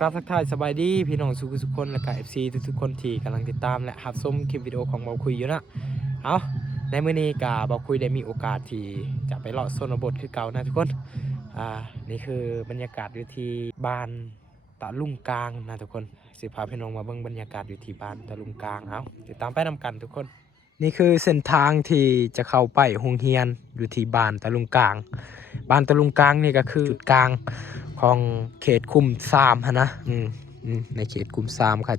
กราบทักทายสบายดีพี่น้องทุกคนและก็ FC ทุกคนที่กำลังติดตามและรับชมคลิปวิดีโอของเบาคุยอยู่นะเอาในมื้อนี้ก็เบาคุยได้มีโอกาสที่จะไปเลาะชนบทคือเก่านะทุกคนนี่คือบรรยากาศอยู่ที่บ้านตะลุงกลางนะทุกคนสิพาพี่น้องมาเบิ่งบรรยากาศอยู่ที่บ้านตะลุงกลางเอาติดตามไปนำกันทุกคนนี่คือเส้นทางที่จะเข้าไปโรงเรียนอยู่ที่บ้านตะลุงกลางบ้านตะลุงกลางนี่ก็คือจุดกลางของเขตคุม3นะในเขตคุม3ครับ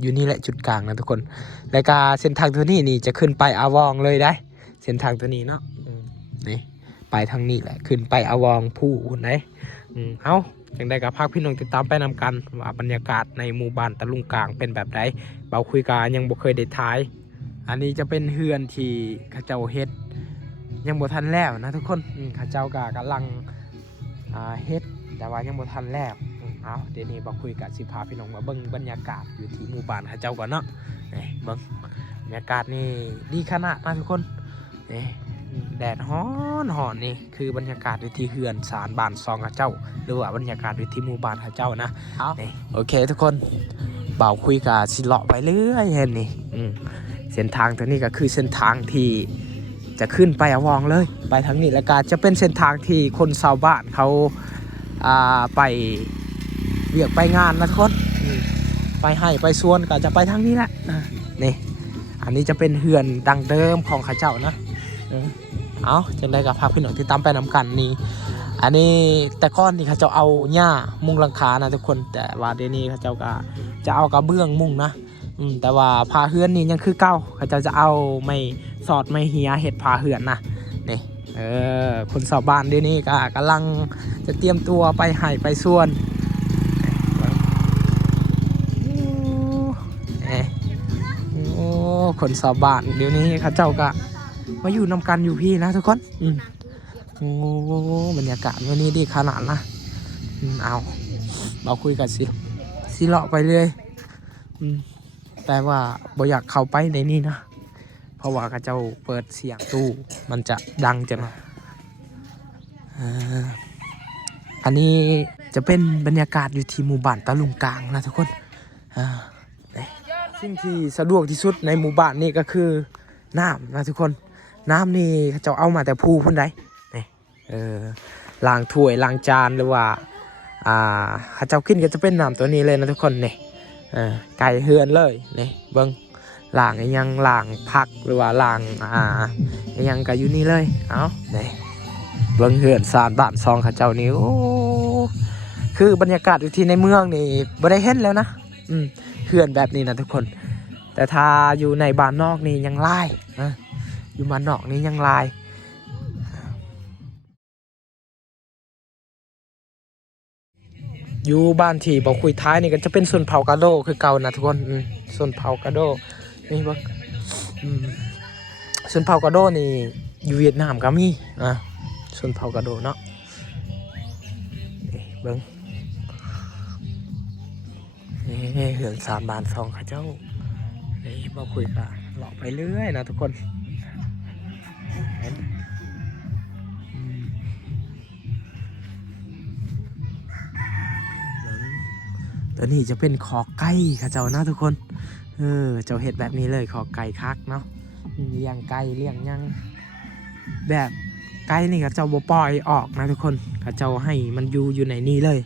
อยู่นี่แหละจุดกลางนะทุกคนแล้วก็เส้นทางตัวนี้นี่จะขึ้นไปอาวองเลยได้เส้นทางตัวนี้เนาะนี่ไปทางนี้แหละขึ้นไปอาวองผู้ไหนเอาจังได้กับภาคพี่น้องติดตามไปนำกันว่าบรรยากาศในหมู่บ้านตะลุงกลางเป็นแบบไหนเบาคุยกันยังบ่เคยได้ถ่ายอันนี้จะเป็นเฮือนที่ข้าเจ้าเฮ็ดยังบ่ทันแล้วนะทุกคนข้าเจ้าก็กำลังเฮ็ดแต่ว่ายังบ่ทันแล้วเอาเดี๋ยวนี้บ่คุยกับสิพาพี่น้องมาเบิ่งบรรยากาศอยู่ที่หมู่บ้านข้าเจ้าก่อนเนาะนี่เบิ่งบรรยากาศนี่ดีขนาดนะทุกคนนี่แดดฮ้อนนี่คือบรรยากาศอยู่ที่เฮือนศาลบ้านซองข้าเจ้าหรือว่าบรรยากาศอยู่ที่หมู่บ้านข้าเจ้านะนี่โอเคทุกคนบ่าวคุยกับสิเลาะไปเรื่อยเห็นนี่เส้นทางตัวนี้ก็คือเส้นทางที่จะขึ้นไปอาวองเลยไปทางนี้แล้วก็จะเป็นเส้นทางที่คนชาวบ้านเขาไปเวียกไปงานนะทุกคนไปให้ไปสวนก็จะไปทางนี้แหละนี่อันนี้จะเป็นเฮือนดังเดิมของข้าเจ้านะเอาจังได้กับพาพี่น้องที่ตามไปนำกันนี่อันนี้แต่ก้อนนี่ข้าเจ้าเอาหญ้ามุงหลังคานะทุกคนแต่ว่าเดี๋ยวนี้ข้าเจ้าก็จะเอากระเบื้องมุงนะแต่ว่าพาเฮือนนี่ยังคือเก่าข้าเจ้าจะเอาไม่สอดไม่เหียเห็ดพาเฮือนนะนี่คนชาวบ้านเดี๋ยวนี้ก็กำลังจะเตรียมตัวไปให้ไปส่วนคนชาวบ้านเดี๋ยวนี้ข้าเจ้าก็มาอยู่นำกันอยู่พี่นะทุกคนบรรยากาศวันนี้ดีขนาดนะเอาเราคุยกันสิเลาะไปเลยแต่ว่าบ่อยากเข้าไปในนี่นะเพราะว่าข้าเจ้าเปิดเสียงตู้มันจะดังจังอันนี้จะเป็นบรรยากาศอยู่ที่หมู่บ้านตะลุงกลางนะทุกคนสิ่งที่สะดวกที่สุดในหมู่บ้านนี่ก็คือน้ำนะทุกคนน้ำนี่ข้าเจ้าเอามาแต่ภูพุ่นใดนี่ล้างถ้วยล้างจานหรือว่าข้าเจ้ากินก็จะเป็นน้ำตัวนี้เลยนะทุกคนนี่ไก่เฮือนเลยนี่เบิ้งล้างยังล้างผักหรือว่าล้างยังก็อยู่นี่เลยเอานี่เบิ้งเฮือนซานบ้านซองข้าเจ้านี่โอ้คือบรรยากาศอยู่ที่ในเมืองนี่บ่ได้เห็นแล้วนะเฮือนแบบนี้นะทุกคนแต่ถ้าอยู่ในบ้านนอกนี่ยังลายอยู่บ้านนอกนี่ยังลายอยู่บ้านที่บอกคุยท้ายนี่ก็จะเป็นส่วนเผากาโดคือเก่านะทุกคนส่วนเผากาโดนี่บ้างส่วนเผากาโดนี่อยู่เวียดนามก็มีส่วนเผากาโดเนาะนี่เบิ้งนี่เหือน3 บาท 2ข้าเจ้านี่บอกคุยกันหลอกไปเรื่อยนะทุกคนตัวนี้จะเป็นคอไก่ค่ะเจ้านะทุกคนเจ้าเห็ดแบบนี้เลยคอไก่คักเนาะเลี้ยงไก่เลี้ยงยังแบบไก่นี่ค่ะเจ้าบ่ปล่อยออกนะทุกคนค่ะเจ้าให้มันอยู่ในนี่เลย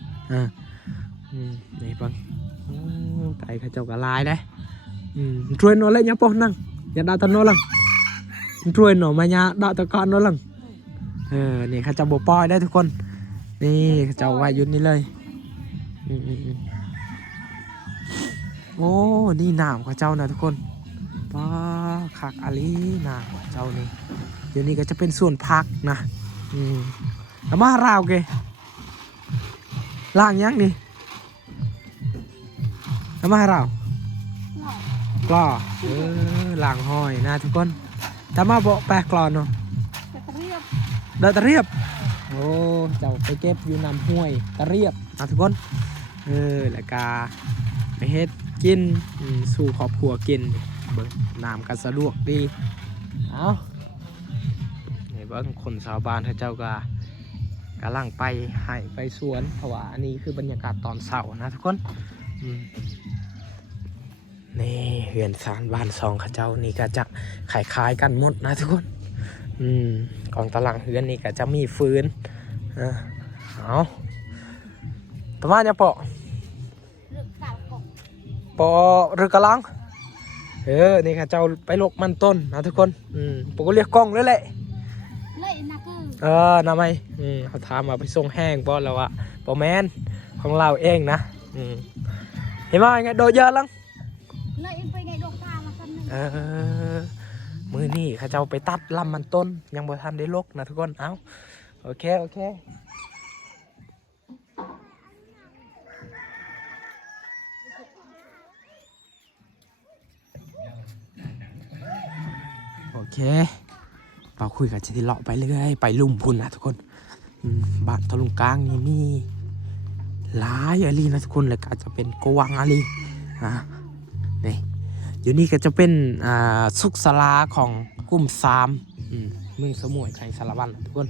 นี่ปังไก่ค่ะเจ้าก็ลายได้ช่วยnó lên nhá po năng nhà đào thân nó lầnช่วยหน่อมาญาดาวตะกอนnó lầnนี่ข้าเจ้าบ่ปล่อยได้ทุกคนนี่ข้าเจ้าไว้ยุดนี่เลยโอ้นี่น้ำข้าเจ้านะทุกคนป้าคักอาลีน้ำข้าเจ้านี่เดี๋ยวนี้ก็จะเป็นส่วนพักนะแล้วมาราวเกล่างยังนี่แล้วมาราวกล้อหลังห้อยนะทุกคนแต่มาบอกแปลกลอนเนาะเดินตะเรียบโอ้เจ้าไปเก็บอยู่นำห้วยตะเรียบนะทุกคนแล้วก็ไปเฮ็ดกินสู่ครอบครัวกินเบิ่งน้ำกันสะดวกดีเอาเบิ่งคนชาวบ้านเขาเจ้าก็ กำลังไปให้ไปสวนเพราะว่าอันนี้คือบรรยากาศตอนเช้านะทุกคนนี่เฮือนซานบ้านซองเขาเจ้านี่ก็จะคล้ายๆกันหมดนะทุกคนของตารางเฮือนนี่ก็จะมีฟืนเอาประมาณนี้ปอหรือกระลังนี่ค่ะเจ้าไปลกมันต้นนะทุกคนปกเรียกกล้องเลยแหละนะไม่เขาถามมาไปส่งแห้งบอแล้วอะบอแมนของเราเองนะเห็นไหมไงโดดเยอะลังมือนี่เขาเจ้าไปตัดลำมันต้นยังบ่ทันได้ลกนะทุกคนเอาโอเคโอเคเราคุยกับจิเลาะไปเรื่อยไปลุ่มพุ่นนะทุกคนบ้านทะลุงกลางนี่มีหลายอะไรนะทุกคนเลยก็จะเป็นกวางอะไรนี่อยู่นี่ก็จะเป็นสุกสลาของกลุ่ม3เมืองสมุยไทยสารวัตรทุกคน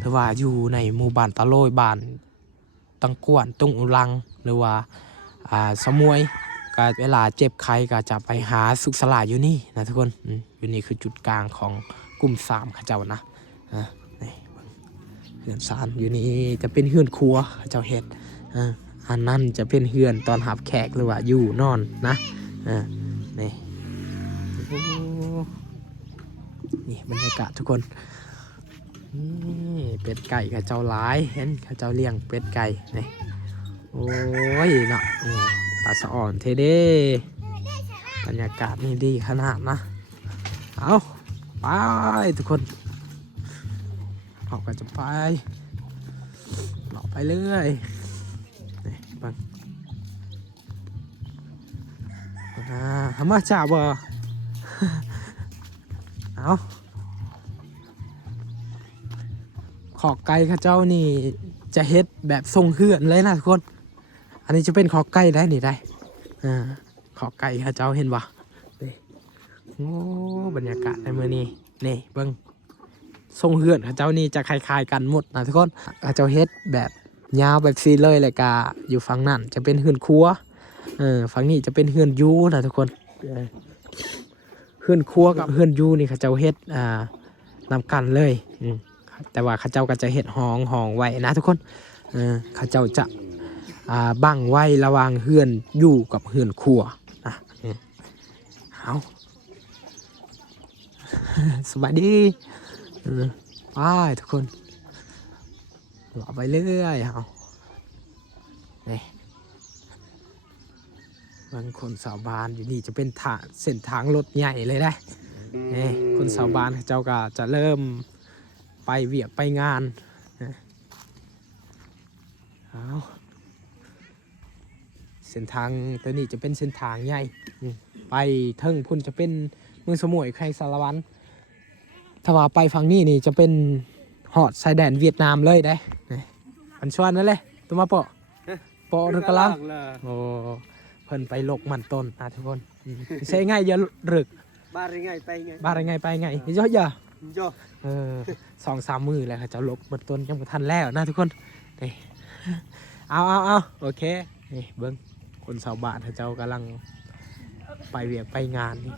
ถือว่าอยู่ในหมู่บ้านตะโลยบ้านตังกวนตุงอุลังหรือว่าสมุยก็เวลาเจ็บไข้ก็จะไปหาสุกสลาอยู่นี่นะทุกคนอยู่นี่คือจุดกลางของกลุ่ม3เขาเจ้านะนี่เฮือนซานอยู่นี่จะเป็นเฮือนครัวเขาเจ้าเฮ็ดอันนั้นจะเป็นเฮือนตอนหับแขกหรือว่าอยู่นอนนะนี่บรรยากาศทุกคนนี่เป็ดไก่เขาเจ้าหลายเห็นเขาเจ้าเลี้ยงเป็ดไก่นี่โอ้ยเนาะปลาสะอ่อนเทเด้บรรยากาศนี่ดีขนาดนะเอาไปทุกคนเราก็จะไปเราไปเรื่อยนี่บังทำมาจ่าบ่เอาขอกไก่ข้าเจ้านี่จะเฮ็ดแบบทรงเฮือนเลยนะทุกคนอันนี้จะเป็นขอกไก่ได้นี่ได้ขอกไก่ข้าเจ้าเห็นบ่โอ้บรรยากาศในมือนี้นี่เบิ้งทรงเฮือนข้าเจ้านี่จะคล้ายๆกันหมดนะทุกคนข้าเจ้าเฮ็ดแบบยาวแบบซีเลยเลยกาอยู่ฝั่งนั้นจะเป็นเฮือนครัวฝั่งนี้จะเป็นเฮือนยูนะทุกคนเฮือนครัวกับเฮือนยูนี่ข้าเจ้าเฮ็ดนำกันเลยแต่ว่าข้าเจ้าก็จะเฮ็ดห้องไว้นะทุกคนข้าเจ้าจะบังไว้ระหว่างเฮือนยูกับเฮือนครัวนะเอาสวัสดีไปทุกคนหล่อไปเรื่อยเอานี่บางคนสาวบานอยู่นี่จะเป็นเส้นทางรถใหญ่เลยได้นี่คนสาวบานเจ้าก็จะเริ่มไปเวียกไปงานเอาเส้นทางตัวนี้จะเป็นเส้นทางใหญ่ไปเทิงพุ่นจะเป็นเมืองสมุยไคสารวันถ้าว่าไปฝั่งนี้นี่จะเป็นหอดชายแดนเวียดนามเลยได้อันชวนนั่นเลยตัวมาปอหรือกระลังโอ้เพิ่นไปลกมันต้นนะทุกคนใช่ง่ายเยอะหรึกบ้านไงไปไงเยอะ2-3 มือเลยค่ะจะลกมันต้นยังไม่ทันแล้วนะทุกคนเอาโอเคนี่เบิ้งคนชาวบ้านเจ้ากำลังไปเวียกไปงานนี่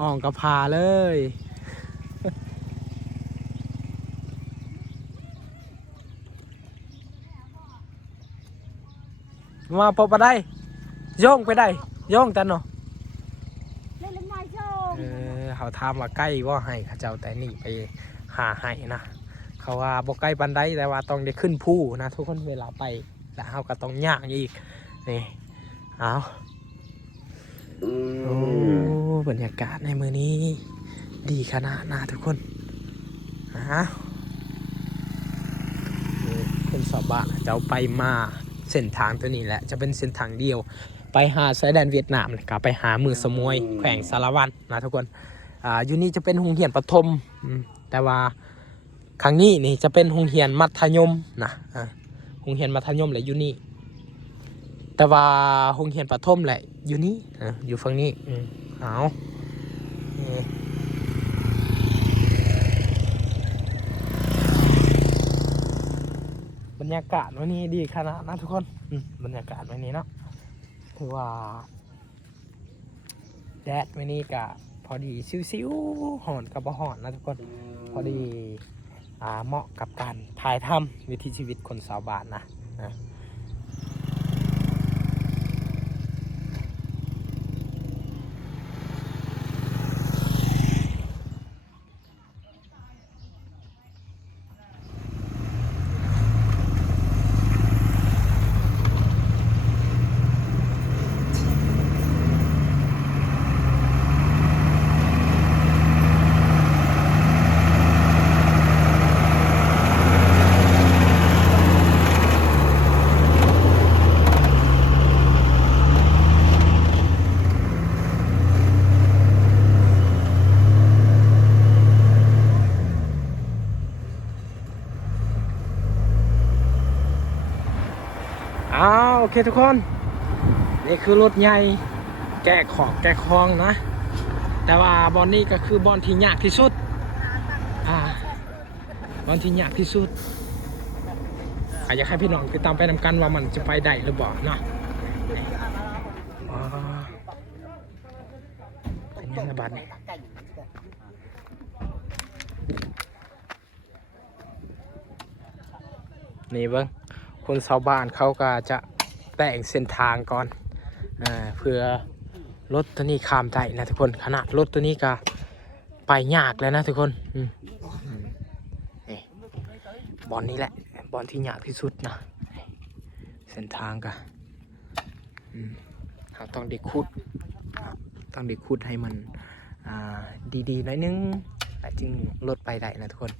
อ่องกระพาเลยมาพบไปได้ย่องไปได้ย่องแต่เนาะเขาทำมาใกล้ว่าให้เขาเจ้าแต่นี่ไปหาให้นะเขาว่าบอกใกล้ปันไดแต่ว่าต้องได้ขึ้นผู้นะทุกคนเวลาไปแล้วเขาก็ต้องย่างอีกนี่เอาโอ้บรรยากาศในมือนี้ดีขนาดนะทุกคนคนสอบบ้านเจ้าไปมาเส้นทางตัวนี้แหละจะเป็นเส้นทางเดียวไปหาชายแดนเวียดนามเลยกับไปหามือสมวยแขวงสารวันนะทุกคนอยู่นี่จะเป็นโรงเรียนประถมแต่ว่าครั้งนี้นี่จะเป็นโรงเรียนมัธยมนะโรงเรียนมัธยมแหละอยู่นี่แต่ว่าโรงเรียนประถมแหละอยู่นี่อยู่ฝั่งนี้เอา รรยากาศวันนี้ดีขนาดนะทุกคนบรรยากาศวันนี้เนาะถือว่าแดดวันนี้ก็พอดีซิวๆหอนกับบ่หอนนะทุกคนพอดีเหมาะกับการถ่ายทำวิถีชีวิตคนชาวบ้านนะโอเคทุกคนนี่คือรถใหญ่แกะขอบแกะคลองนะแต่ว่าบอลนี้ก็คือบอลที่ยากที่สุดบอลที่ยากที่สุดอยากให้พี่น้องติดตามไปนำกันว่ามันจะไปได้หรือเปล่าเนาะเป็นยังไงบ้างนี่เบิ้งคนชาวบ้านเขาก็จะแบ่งเส้นทางก่อนเพื่อรถตัวนี้ข้ามได้นะทุกคนขนาดรถตัวนี้ก็ไปยากแล้วนะทุกคนนี่บอลนี้แหละบอลที่ยากที่สุดนะเส้นทางก็เราต้องได้ขุดให้มันดีๆหน่อยนึงจึงรถไปได้นะทุกคน